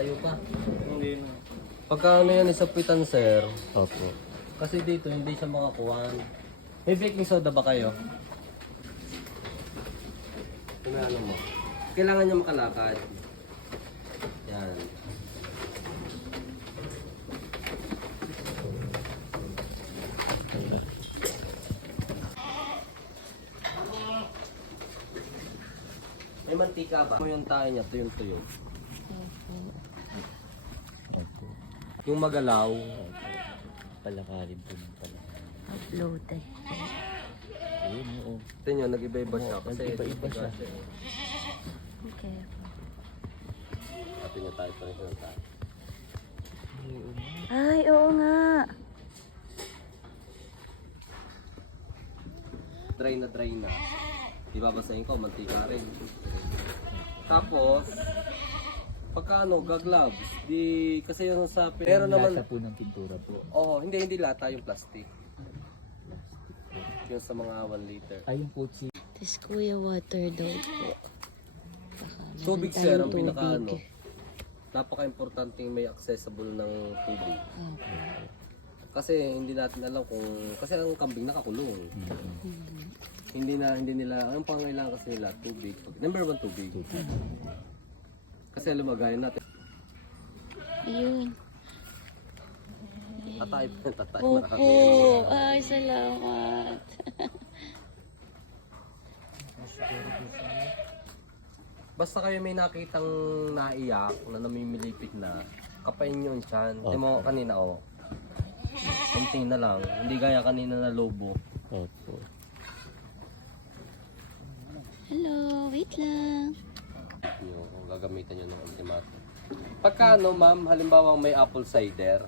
Tatayo pa. Hindi na. Pagka ano yan, isapitan sir. Opo. Kasi dito hindi siya makakuhan. May baking soda ba kayo? Ano mo? Kailangan niya makalakad. Yan. May mantika ba? Yung tayo niya, tuyong-tuyo. Opo. Yung magalaw. Palakarin po ng palakarin. Uploaded. Ayun, oo. Ito nyo, nag-iba-iba siya. Kasi Nag-iba-iba siya. Okay. Ate niya tayo pa rin siya ng tayo. Ay, oo nga. Dry na. Di ba basahin ko, mantika rin. Tapos, pagka ano, gagloves, di kasi yung sa... Pero naman, Lata po ng pintura po. hindi lata yung plastic. Yung sa mga 1 liter. Ay, yung putsi. Tapos kuya, water daw po. Baka meron Tubig sir, tayong ang pinaka tubig. ano. Napaka-importante may accessible ng tubig. Opo. Kasi hindi natin alam kung... Kasi ang kambing nakakulong. Hindi nila... Ang pangailangan kasi nila, tubig. Number 1, tubig. Kasi lumagayan natin. Ayun. Tatay. Opo. Ay, salamat. Basta kayo may nakitang naiyak na namimilipit na, kapain yun tiyan. Di mo kanina kunti na lang. Hindi gaya kanina na lobo. Opo. Hello, wait lang. Yung gagamitan nyo ng ultimatum. Pagka ano ma'am, halimbawa may apple cider,